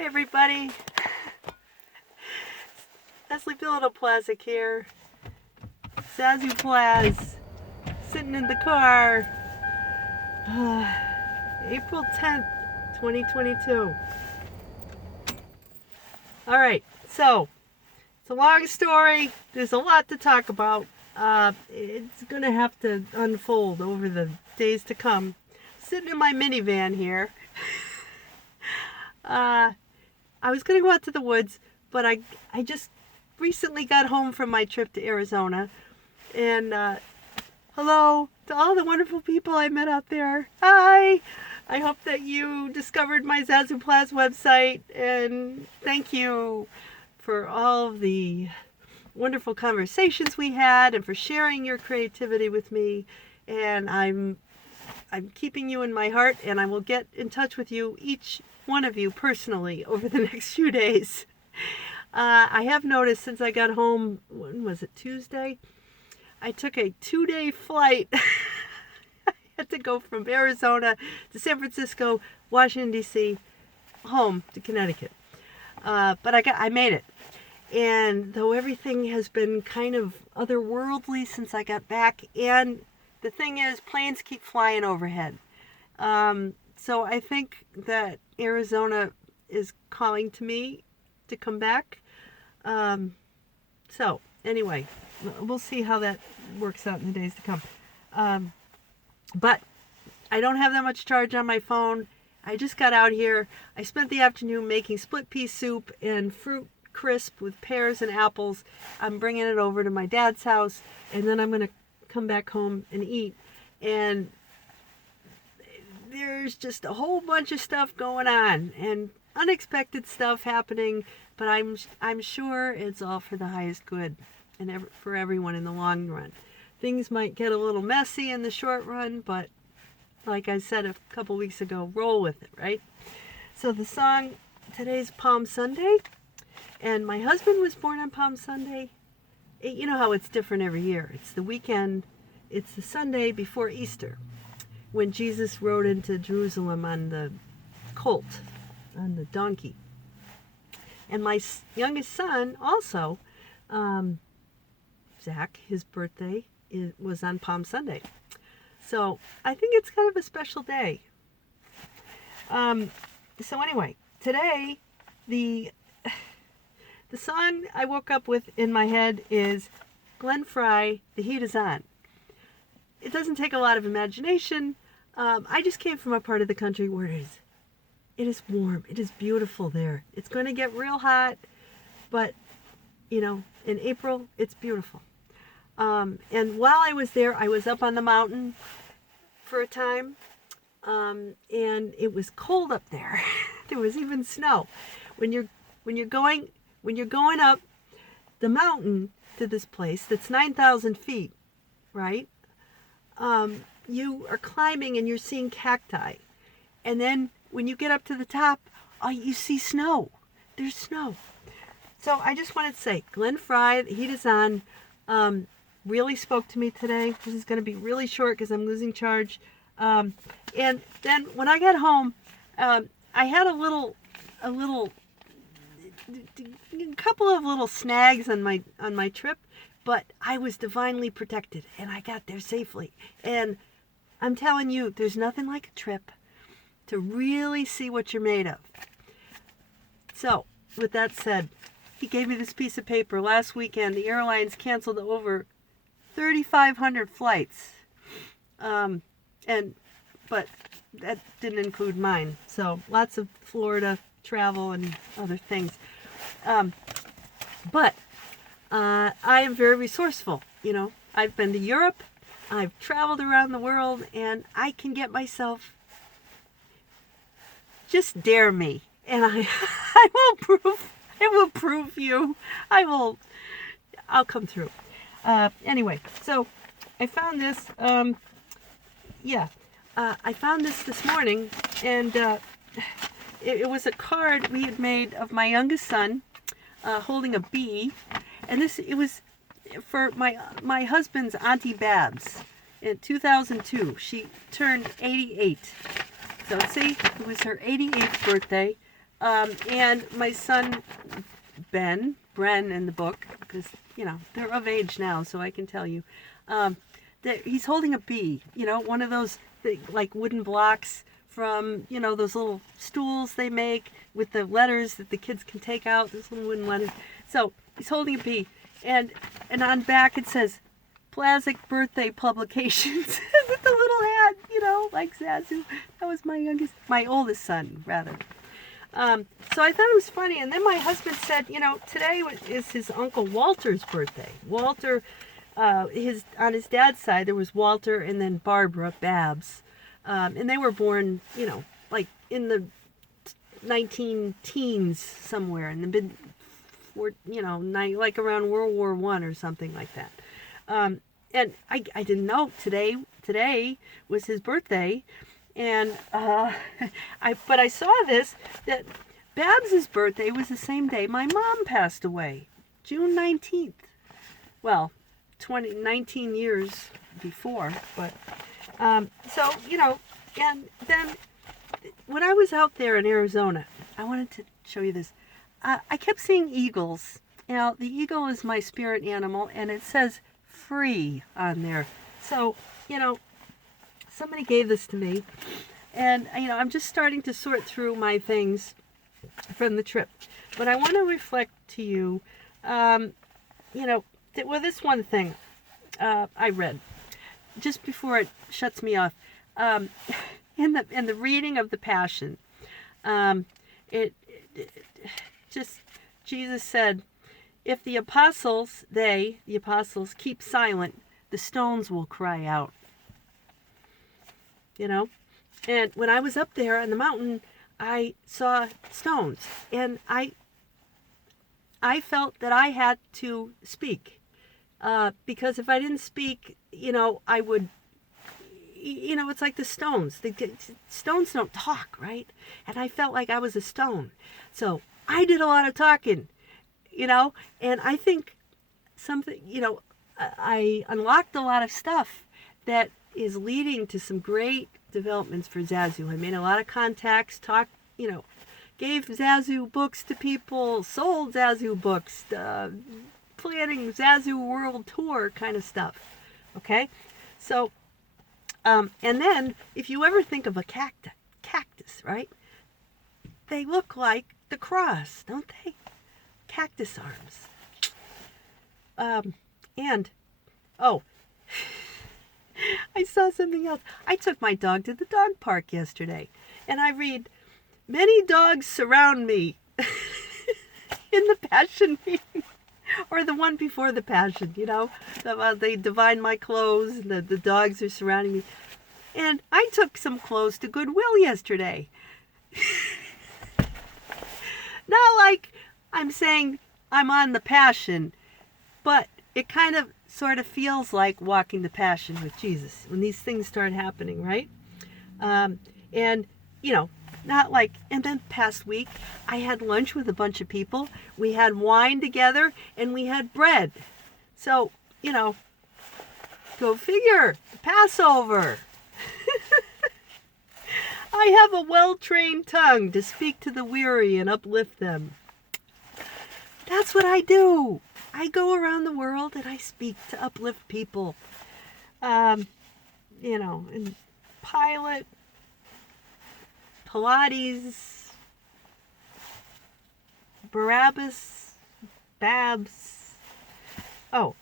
Hey everybody, Zazoo Plazz here. Zazoo Plazz, sitting in the car. April 10th, 2022. Alright, so, it's a long story. There's a lot to talk about. It's going to have to unfold over the days to come. Sitting in my minivan here. I was going to go out to the woods, but I just recently got home from my trip to Arizona. And hello to all the wonderful people I met out there. Hi! I hope that you discovered my Zazoo Plazz website, and thank you for all of the wonderful conversations we had and for sharing your creativity with me. And I'm keeping you in my heart, and I will get in touch with you, each one of you personally, over the next few days. I have noticed since I got home, when was it, Tuesday? I took a 2-day flight. I had to go from Arizona to San Francisco, Washington, D.C., home to Connecticut. But I made it. And though everything has been kind of otherworldly since I got back, and the thing is, planes keep flying overhead. So I think that Arizona is calling to me to come back. So anyway, we'll see how that works out in the days to come. But I don't have that much charge on my phone. I just got out here. I spent the afternoon making split pea soup and fruit crisp with pears and apples. I'm bringing it over to my dad's house, and then I'm going to come back home and eat. And there's just a whole bunch of stuff going on and unexpected stuff happening, but I'm sure it's all for the highest good and for everyone in the long run. Things might get a little messy in the short run, but like I said a couple weeks ago, roll with it, right? So the song, today's Palm Sunday, and my husband was born on Palm Sunday. You know how it's different every year. It's the weekend, it's the Sunday before Easter, when Jesus rode into Jerusalem on the colt, on the donkey. And my youngest son also, Zach, his birthday was on Palm Sunday. So I think it's kind of a special day. So anyway, today, the song I woke up with in my head is Glenn Frey, The Heat Is On. It doesn't take a lot of imagination. I just came from a part of the country where it is warm. It is beautiful there. It's going to get real hot, but, you know, in April, it's beautiful. And while I was there, I was up on the mountain for a time, and it was cold up there. There was even snow. When you're going up the mountain to this place that's 9,000 feet, right? You are climbing and you're seeing cacti. And then when you get up to the top, you see snow. There's snow. So I just wanted to say, Glenn Frey, The Heat Is On, really spoke to me today. This is going to be really short because I'm losing charge. And then when I got home, I had a couple of little snags on my trip, but I was divinely protected and I got there safely. And I'm telling you, there's nothing like a trip to really see what you're made of. So, with that said, he gave me this piece of paper. Last weekend, the airlines canceled over 3,500 flights. But that didn't include mine. So, lots of Florida travel and other things. But I am very resourceful. You know, I've been to Europe, I've traveled around the world, and I can get myself, just dare me, and I will prove you. I'll come through. Anyway, so I found this, I found this morning, and it was a card we had made of my youngest son holding a bee, and it was for my husband's Auntie Babs in 2002. She turned 88. So see, it was her 88th birthday. And my son, Bren in the book, because, they're of age now, so I can tell you, that he's holding a bee, one of those like wooden blocks from, those little stools they make with the letters that the kids can take out, those little wooden letters. So he's holding a bee, and on back it says, Plazzic Birthday Publications, with the little hat, like Zazoo. That was my oldest son, rather. So I thought it was funny, and then my husband said, today is his Uncle Walter's birthday. Walter, on his dad's side, there was Walter and then Barbara Babs, and they were born, like in the 19 teens somewhere, in the mid, like around World War I or something like that. And I didn't know today was his birthday. And but I saw that Babs's birthday was the same day my mom passed away, June 19th. Well, 19 years before, but so and then when I was out there in Arizona, I wanted to show you this. I kept seeing eagles. The eagle is my spirit animal, and it says free on there. So somebody gave this to me, and I'm just starting to sort through my things from the trip, but I want to reflect to you, this one thing I read just before it shuts me off, in the reading of the Passion, it just, Jesus said, if the apostles keep silent, the stones will cry out. And when I was up there on the mountain, I saw stones, and I felt that I had to speak, because if I didn't speak, I would, it's like the stones. The stones don't talk, right? And I felt like I was a stone, so I did a lot of talking, and I think something, I unlocked a lot of stuff that is leading to some great developments for Zazoo. I made a lot of contacts, gave Zazoo books to people, sold Zazoo books, planning Zazoo World Tour kind of stuff. Okay? So, and then, if you ever think of a cactus, right? They look like the cross, don't they? Cactus arms. I saw something else. I took my dog to the dog park yesterday, and I read, many dogs surround me in the Passion meeting, or the one before the Passion, they divide my clothes, and the dogs are surrounding me. And I took some clothes to Goodwill yesterday. Not like I'm saying I'm on the Passion, but it kind of sort of feels like walking the Passion with Jesus when these things start happening, right? And, not like, and then past week, I had lunch with a bunch of people. We had wine together, and we had bread. So, go figure, Passover. I have a well-trained tongue to speak to the weary and uplift them. That's what I do. I go around the world and I speak to uplift people. And Pilate, Pilates, Barabbas, Babs. Oh,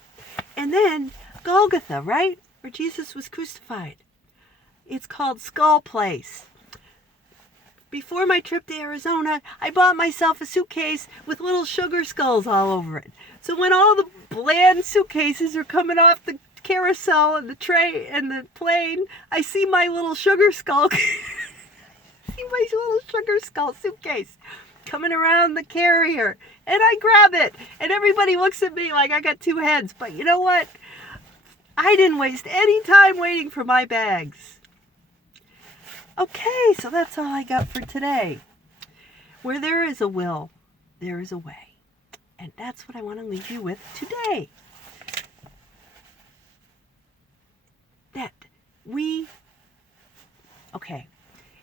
and then Golgotha, right? Where Jesus was crucified. It's called Skull Place. Before my trip to Arizona, I bought myself a suitcase with little sugar skulls all over it. So when all the bland suitcases are coming off the carousel and the tray and the plane, I see my little sugar skull, suitcase coming around the carrier, and I grab it, and everybody looks at me like I got two heads. But you know what? I didn't waste any time waiting for my bags. Okay, so that's all I got for today. Where there is a will, there is a way. And that's what I want to leave you with today. That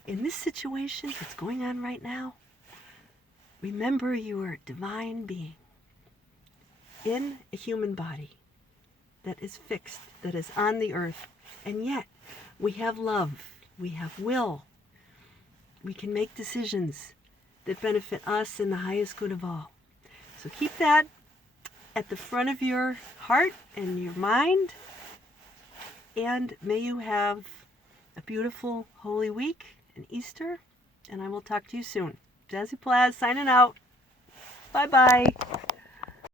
in this situation that's going on right now, Remember, you are a divine being in a human body that is fixed, that is on the earth. And yet, we have love, we have will. We can make decisions that benefit us and the highest good of all. So keep that at the front of your heart and your mind. And may you have a beautiful Holy Week and Easter. And I will talk to you soon. Zazoo Plazz signing out. Bye-bye.